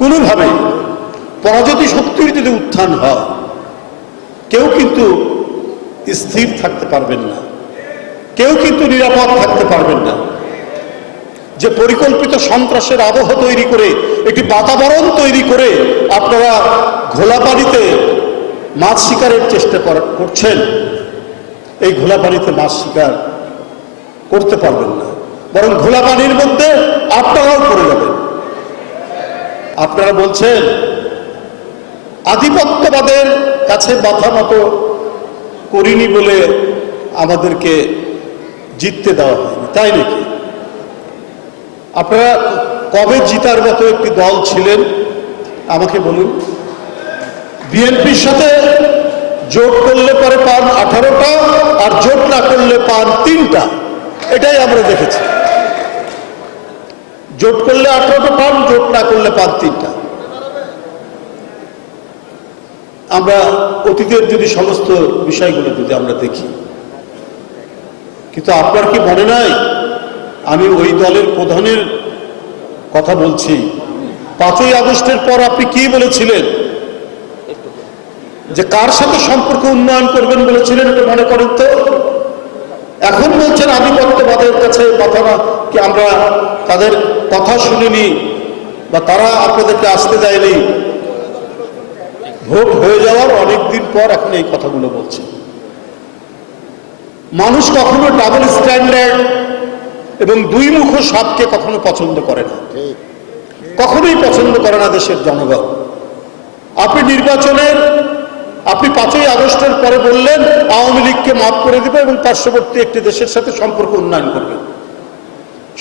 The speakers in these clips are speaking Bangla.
কোনোভাবে পরাজিত শক্তির যদি উত্থান হয়, কেউ কিন্তু স্থির থাকতে পারবেন না, কেউ কিন্তু নিরাপদ থাকতে পারবেন না। যে পরিকল্পিত সন্ত্রাসের আবহ তৈরি করে, একটি বাতাবরণ তৈরি করে আপনারা ঘোলা পানিতে মাছ শিকারের চেষ্টা করছেন, এই ঘোলা পানিতে মাছ শিকার করতে পারবেন না, বরং ঘোলা পানির মধ্যে আপনারাও পড়ে যাবেন। আপনারা বলছেন আধিপত্যবাদের কাছে মাথা নত করিনি বলে আমাদেরকে জিততে দেওয়া হয়নি, তাই নাকি? আপনারা কবে জিতার মতো একটি দল ছিলেন আমাকে বলুন। বিএনপির সাথে জোট করলে পরে পান 18টা, আর জোট না করলে পান 3টা, এটাই আমরা দেখেছি। জোট করলে 18টা পান, জোট না করলে পান 3টা। আমরা অতীতের যদি সমস্ত বিষয়গুলো যদি আমরা দেখি, কিন্তু আপনার কি মনে নাই আমি ওই দলের প্রধানের কথা বলছি? 5ই আগস্টের পর আপনি কি বলেছিলেন? যে কার সাথে সম্পর্ক উন্নয়ন করবেন বলেছিলেন, এটা মনে করেন তো? এখন বলছেন আধিপত্যবাদের কাছে মাথা না, কি আমরা তাদের কথা শুনিনি বা তারা আপনাদেরকে আসতে দেয়নি? ভোট হয়ে যাওয়ার অনেকদিন পর এখন এই কথাগুলো বলছে। মানুষ কখনো ডাবল স্ট্যান্ডার্ড এবং দুই মুখ সাপকে কখনো পছন্দ করে না, কখনোই পছন্দ করে না দেশের জনগণ। আপনি নির্বাচনের, আপনি 5ই আগস্টের পরে বললেন আওয়ামী লীগকে মাফ করে দিবে এবং পার্শ্ববর্তী একটি দেশের সাথে সম্পর্ক উন্নয়ন করবেন,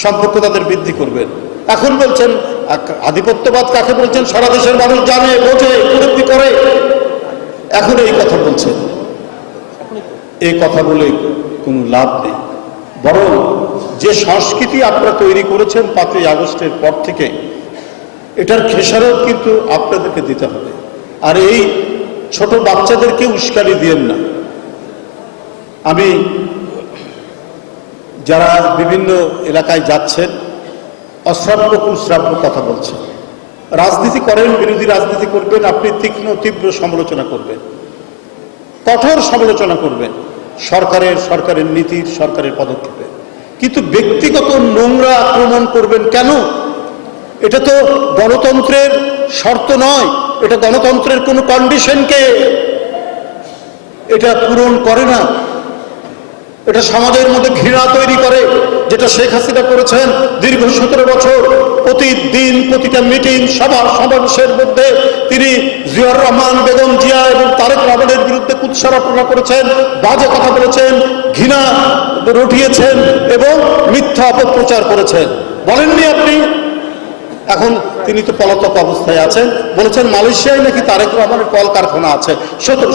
সম্পর্ক তাদের বৃদ্ধি করবেন। এখন বলছেন আধিপত্যবাদ কাকে বলছেন সারা দেশের মানুষ জানে, বোঝে, উপলব্ধি করে। এখন এই কথা বলছেন, এই কথা বলে কোনো লাভ নেই। বরং যে সংস্কৃতি আপনারা তৈরি করেছেন 5ই আগস্টের পর থেকে, এটার খেসারত কিন্তু আপনাদেরকে দিতে হবে। আর এই ছোট বাচ্চাদেরকে উস্কানি দিয়েন না। আমি যারা বিভিন্ন এলাকায় যাচ্ছেন অশ্রাব্য কুশ্রাব্য কথা বলছেন, রাজনীতি করেন, বিরোধী রাজনীতি করবেন, আপনি তীক্ষ্ণ তীব্র সমালোচনা করবেন, কঠোর সমালোচনা করবেন সরকারের নীতির, সরকারের পদক্ষেপে, কিন্তু ব্যক্তিগত নোংরা আক্রমণ করবেন কেন? এটা তো গণতন্ত্রের শর্ত নয়, এটা গণতন্ত্রের কোনো কন্ডিশনকে এটা পূরণ করে না। এটা সমাজের মধ্যে ঘৃণা তৈরি করে, যেটা শেখ হাসিনা করেছেন দীর্ঘ 17 বছর। প্রতিদিন প্রতিটা মিটিং, সভা, সমাবেশের মধ্যে তিনি জিয়াউর রহমান, বেগম জিয়া এবং তারেক রহমানের বিরুদ্ধে কুৎসারোপনা করেছেন, বাজে কথা বলেছেন, ঘৃণা রটিয়েছেন এবং মিথ্যা অপপ্রচার করেছেন। বলেননি আপনি? এখন তিনি তো পলাতক অবস্থায় আছেন। বলেছেন মালয়েশিয়ায় নাকি তারেক রহমানের কল কারখানা আছে,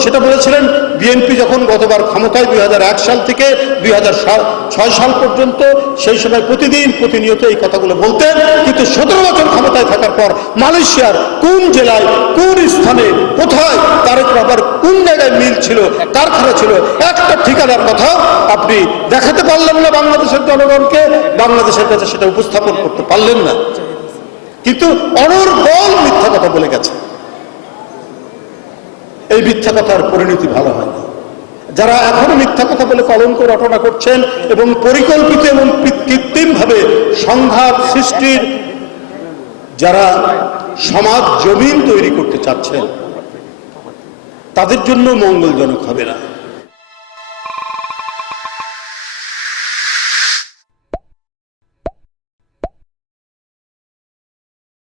সেটা বলেছিলেন বিএনপি যখন গতবার ক্ষমতায় 2001 সাল থেকে 2006 সাল পর্যন্ত, সেই সময় প্রতিদিন প্রতিনিয়ত এই কথাগুলো বলতেন। কিন্তু 17 বছর ক্ষমতায় থাকার পর মালয়েশিয়ার কোন জেলায়, কোন স্থানে, কোথায় তারেক রহমান কোন জায়গায় মিল ছিল, কারখানা ছিল, একটা ঠিকানার কথা আপনি দেখাতে পারলেন না বাংলাদেশের জনগণকে, বাংলাদেশের কাছে সেটা উপস্থাপন করতে পারলেন না। কিন্তু অনর্গল মিথ্যা কথা বলে গেছে। এই মিথ্যা কথার পরিণতি ভালো হয় না। যারা এখনো মিথ্যা কথা বলে কলঙ্ক রটনা করছেন এবং পরিকল্পিত এবং কৃত্রিমভাবে সংঘাত সৃষ্টির যারা সমাজ জমিন তৈরি করতে চাচ্ছেন, তাদের জন্য মঙ্গলজনক হবে না।